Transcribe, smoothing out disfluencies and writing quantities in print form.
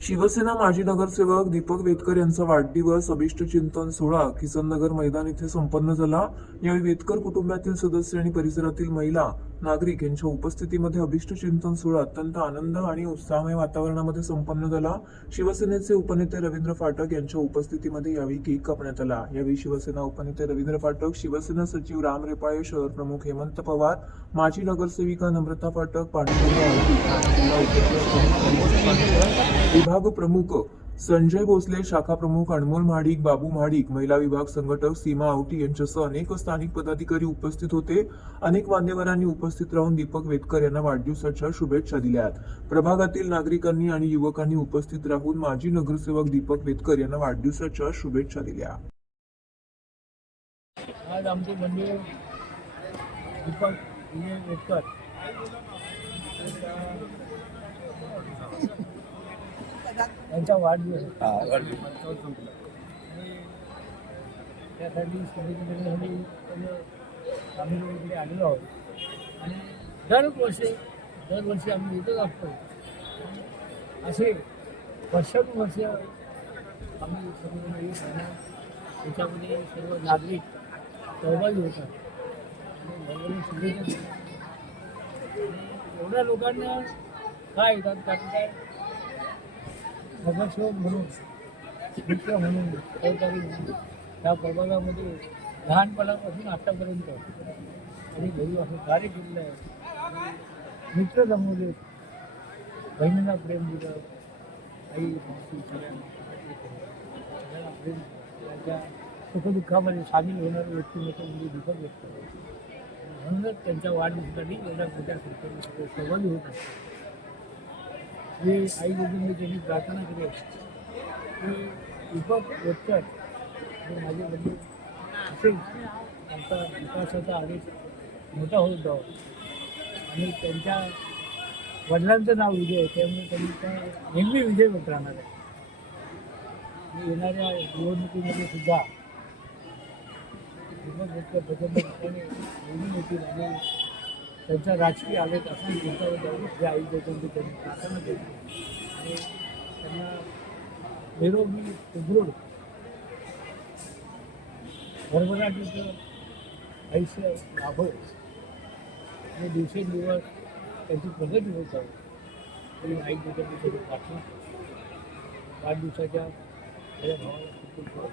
शिवसेना माजी नगरसेवक दीपक वेदकर यांचा वाढदिवस अभिष्ट चिंतन सोहळा किसननगर मैदान येथे संपन्न झाला। यावेळी वेदकर कुटुंबातील सदस्य आणि परिसरातील महिला नागरिक यांच्या उपस्थितीमध्ये अभिष्ट चिंतन सोहळा अत्यंत आनंद आणि उत्साहमय वातावरणामध्ये संपन्न झाला। शिवसेनेचे उपनेते रवींद्र फाटक यांच्या उपस्थितीमध्ये यावेळी केक कापण्यात आला। यावेळी शिवसेना उपनेते रवींद्र फाटक, शिवसेना सचिव राम रेपाळे, शहर प्रमुख हेमंत पवार, माजी नगरसेविका नम्रता फाटक, पांडुरंग विभाग प्रमुख संजय भोसले, शाखा प्रमुख अनमोल महाडिक, बाबू महाडिक, महिला विभाग संघटक सीमा आवटी यांच्यासह अनेक स्थानिक पदाधिकारी उपस्थित होते। अनेक मान्यवरांनी उपस्थित राहून दीपक वेदकर यांना वाढदिवसाच्या शुभेच्छा दिल्या। प्रभागातील नागरिकांनी आणि युवकांनी उपस्थित राहून माजी नगरसेवक दीपक वेदकर यांना वाढदिवसाच्या शुभेच्छा दिल्या। आज आमचे बंधू दीपक वेदकर यांचा वाढदिवस त्यासाठी शुभेच्छा देण्यासाठी आम्ही इकडे आलेलो आहोत आणि दरवर्षी आम्ही इथंच असतो। असे वर्षानुवर्ष आम्ही सर्व येत राहणार, त्याच्यामध्ये सर्व नागरिक सहभागी होतात आणि भरभरून शुभेच्छा देतात। एवढ्या लोकांना काय येतात कारण काय नगरसेवक म्हणून, मित्र म्हणून, सहकारी म्हणून त्या प्रभागामध्ये लहानपणापासून आतापर्यंत आणि घरी असं कार्य केलेलं आहे। मित्र जमवले, बहिणींना प्रेम दिलं, आई मावशी सगळ्यांना प्रेम दिलं। त्यांच्या सुखदुःखामध्ये सामील होणारे व्यक्तिमत्व म्हणजे दीपक वेदकर, म्हणूनच त्यांच्या वाढदिवसासाठी एवढ्या मोठ्या संख्येने सगळे सहभागी होत असतात। हे आई वडिलांनी त्यांनी प्रार्थना केली की दीपक वेदकर हे माझे वडील असेल त्यांचा विकासाचा आदेश मोठा होत जावा आणि त्यांच्या वडिलांचं नाव विजय आहे, त्यामुळे त्यांनी त्या नेहमी विजय होत राहणार आहे। आणि येणाऱ्या निवडणुकीमध्ये सुद्धा दीपक वेदकर प्रचंड ठिकाणी निवडून येतील आणि त्यांचा राजकीय आलेख असून त्यांच्यावर जाऊन जे आई वडिलांची त्यांनी प्रार्थना केली आणि त्यांना निरोगी सुदृढ भरभराटीचं आयुष्य लाभो आणि दिवसेंदिवस त्यांची प्रगती होत जावी आणि आई वडिलांची त्यांनी प्रार्थना वाढदिवसाच्या माझ्या भावाला खूप खूप